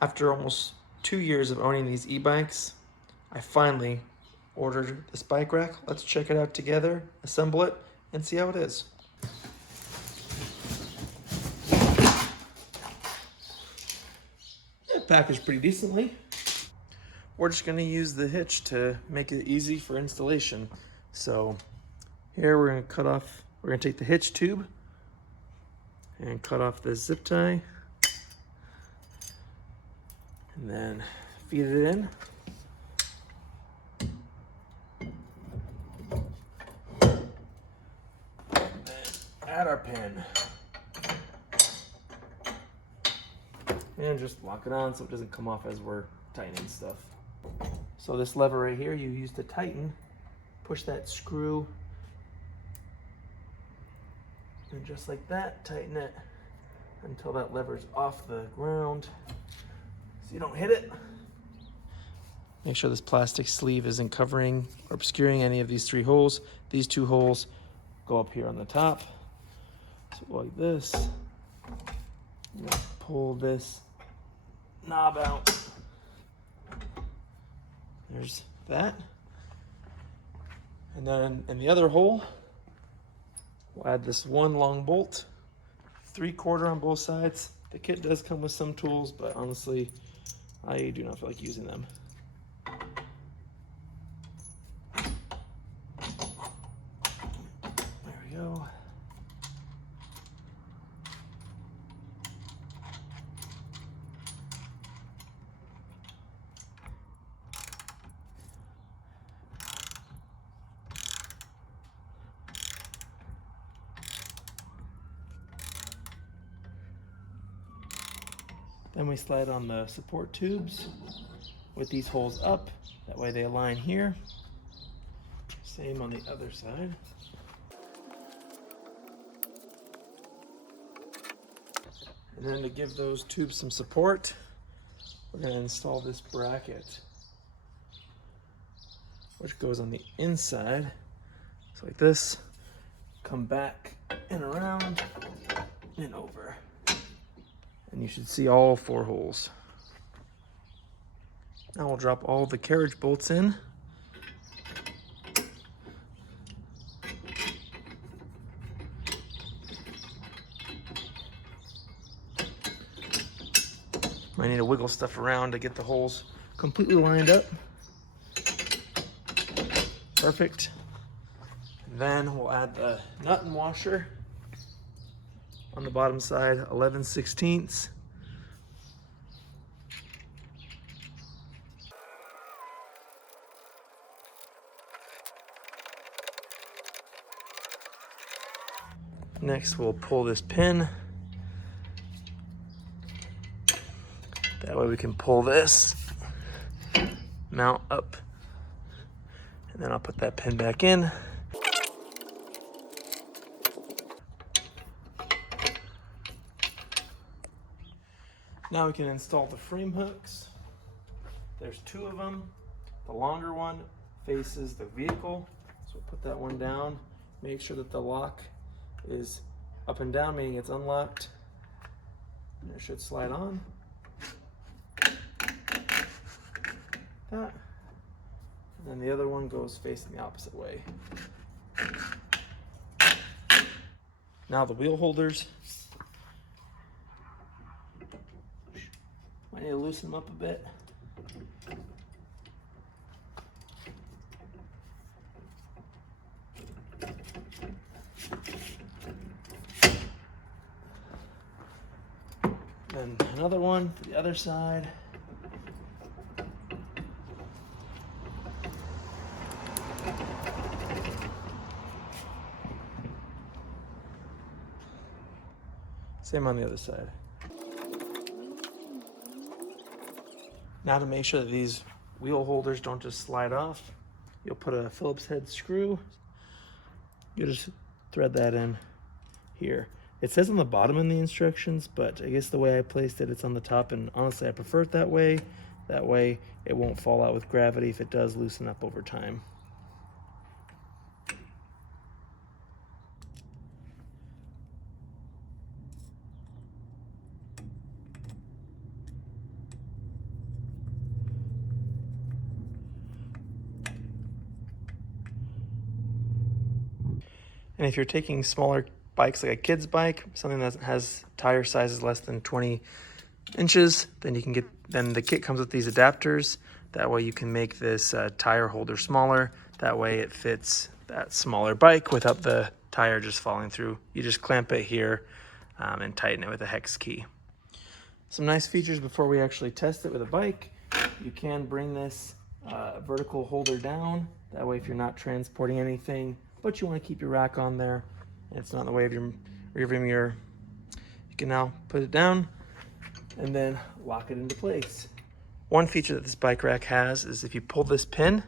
After almost 2 years of owning these e-bikes, I finally ordered this bike rack. Let's check it out together, assemble it, and see how it is. Packaged pretty decently. We're just gonna use the hitch to make it easy for installation. So here we're gonna take the hitch tube and cut off the zip tie and then feed it in. Add our pin. And just lock it on so it doesn't come off as we're tightening stuff. So this lever right here you use to tighten, push that screw, and just like that, tighten it until that lever's off the ground so you don't hit it. Make sure this plastic sleeve isn't covering or obscuring any of these three holes. These two holes go up here on the top. So like this. Pull this knob out. There's that. And then in the other hole, we'll add this one long bolt, 3/4 on both sides. The kit does come with some tools, but honestly, I do not feel like using them. There we go. Then we slide on the support tubes with these holes up. That way they align here. Same on the other side. And then to give those tubes some support, we're going to install this bracket, which goes on the inside. So like this, come back and around and over. And you should see all 4 holes. Now we'll drop all the carriage bolts in. Might need to wiggle stuff around to get the holes completely lined up. Perfect. And then we'll add the nut and washer on the bottom side, 11/16. Next, we'll pull this pin. That way we can pull this, mount up, and then I'll put that pin back in. Now we can install the frame hooks. There's 2 of them. The longer one faces the vehicle, so we'll put that one down. Make sure that the lock is up and down, meaning it's unlocked, and it should slide on. That. And then the other one goes facing the opposite way. Now the wheel holders. Might need to loosen them up a bit. Then another one for the other side. Same on the other side. Now to make sure that these wheel holders don't just slide off, you'll put a Phillips head screw. You just thread that in here. It says on the bottom in the instructions, but I guess the way I placed it, it's on the top, and honestly I prefer it that way. That way it won't fall out with gravity if it does loosen up over time. And if you're taking smaller bikes like a kid's bike, something that has tire sizes less than 20 inches, then you can get, then the kit comes with these adapters. That way you can make this tire holder smaller. That way it fits that smaller bike without the tire just falling through. You just clamp it here and tighten it with a hex key. Some nice features before we actually test it with a bike. You can bring this vertical holder down. That way if you're not transporting anything, but you want to keep your rack on there, and it's not in the way of your rearview mirror, you can now put it down and then lock it into place. One feature that this bike rack has is if you pull this pin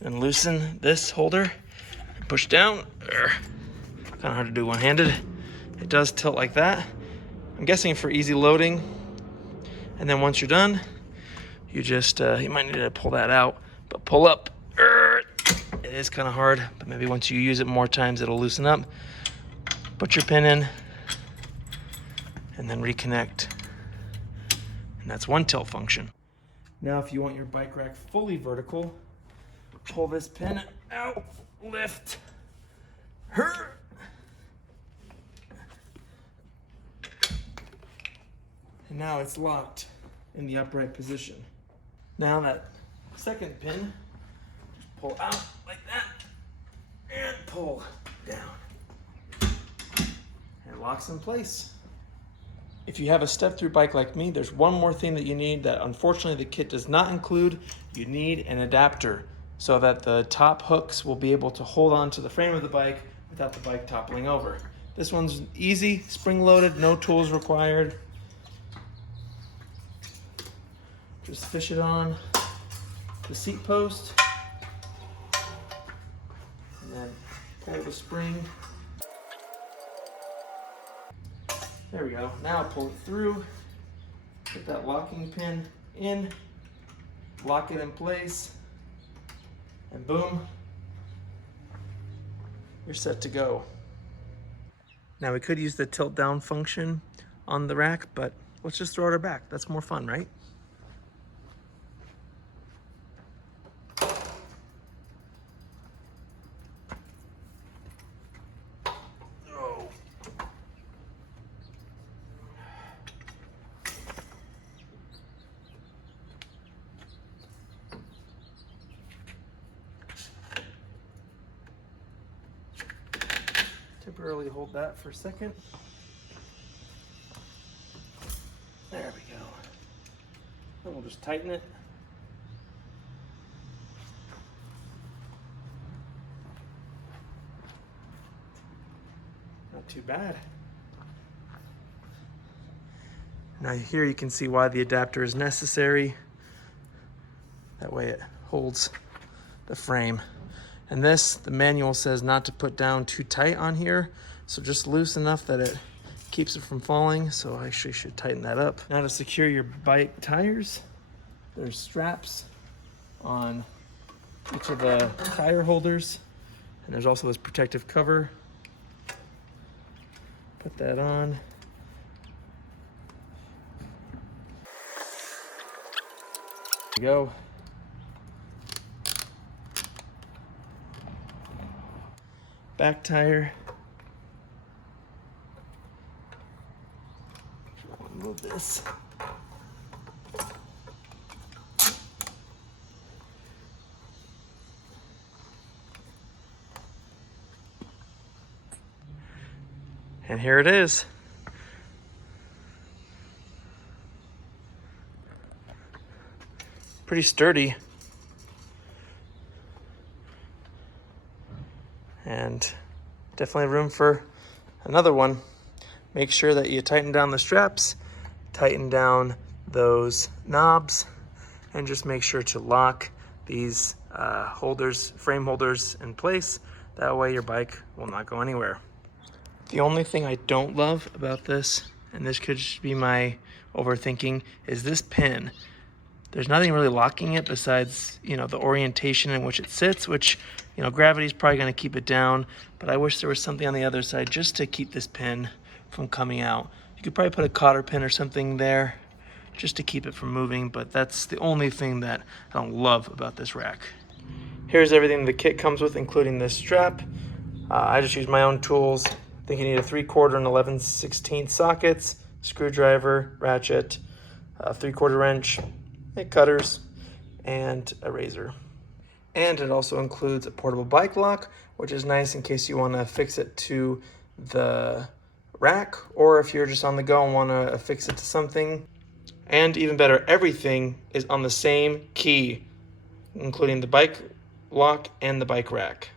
and loosen this holder and push down, kind of hard to do one-handed, it does tilt like that. I'm guessing for easy loading. And then once you're done, you just, you might need to pull that out, but pull up. It is kind of hard, but maybe once you use it more times, it'll loosen up. Put your pin in and then reconnect. And that's one tilt function. Now, if you want your bike rack fully vertical, pull this pin out, lift. And now it's locked in the upright position. Now that second pin, just pull out like that and pull down. And it locks in place. If you have a step-through bike like me, there's one more thing that you need that unfortunately the kit does not include. You need an adapter so that the top hooks will be able to hold on to the frame of the bike without the bike toppling over. This one's easy, spring-loaded, no tools required. Just fish it on the seat post and then pull the spring. There we go. Now pull it through, put that locking pin in, lock it in place, and boom, you're set to go. Now we could use the tilt down function on the rack, but let's just throw it back. That's more fun, right? Temporarily hold that for a second. There we go. Then we'll just tighten it. Not too bad. Now here you can see why the adapter is necessary. That way it holds the frame. And this, the manual says not to put down too tight on here, so just loose enough that it keeps it from falling. So I actually should tighten that up. Now to secure your bike tires, there's straps on each of the tire holders, and there's also this protective cover. Put that on. There you go. Back tire. Move this. And here it is. Pretty sturdy. And definitely room for another one. Make sure that you tighten down the straps, tighten down those knobs, and just make sure to lock these holders, frame holders in place. That way your bike will not go anywhere. The only thing I don't love about this, and this could just be my overthinking, is this pin. There's nothing really locking it besides, you know, the orientation in which it sits, which, you know, gravity's probably going to keep it down, but I wish there was something on the other side just to keep this pin from coming out. You could probably put a cotter pin or something there just to keep it from moving, but that's the only thing that I don't love about this rack. Here's everything the kit comes with, including this strap. I just used my own tools. I think you need a 3/4 and 11/16 sockets, screwdriver, ratchet, a 3/4 wrench, cutters, and a razor. And it also includes a portable bike lock, which is nice in case you want to fix it to the rack, or if you're just on the go and want to affix it to something. And even better, everything is on the same key, including the bike lock and the bike rack.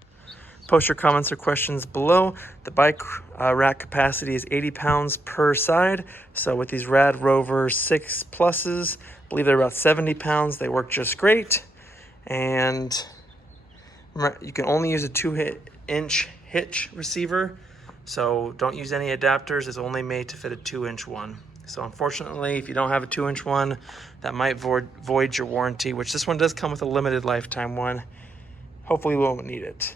Post your comments or questions below. The bike rack capacity is 80 pounds per side. So with these RadRover 6 pluses, I believe they're about 70 pounds. They work just great. And you can only use a 2-inch hitch receiver. So don't use any adapters. It's only made to fit a 2-inch one. So unfortunately, if you don't have a 2-inch one, that might void your warranty, which this one does come with a limited lifetime one. Hopefully we won't need it.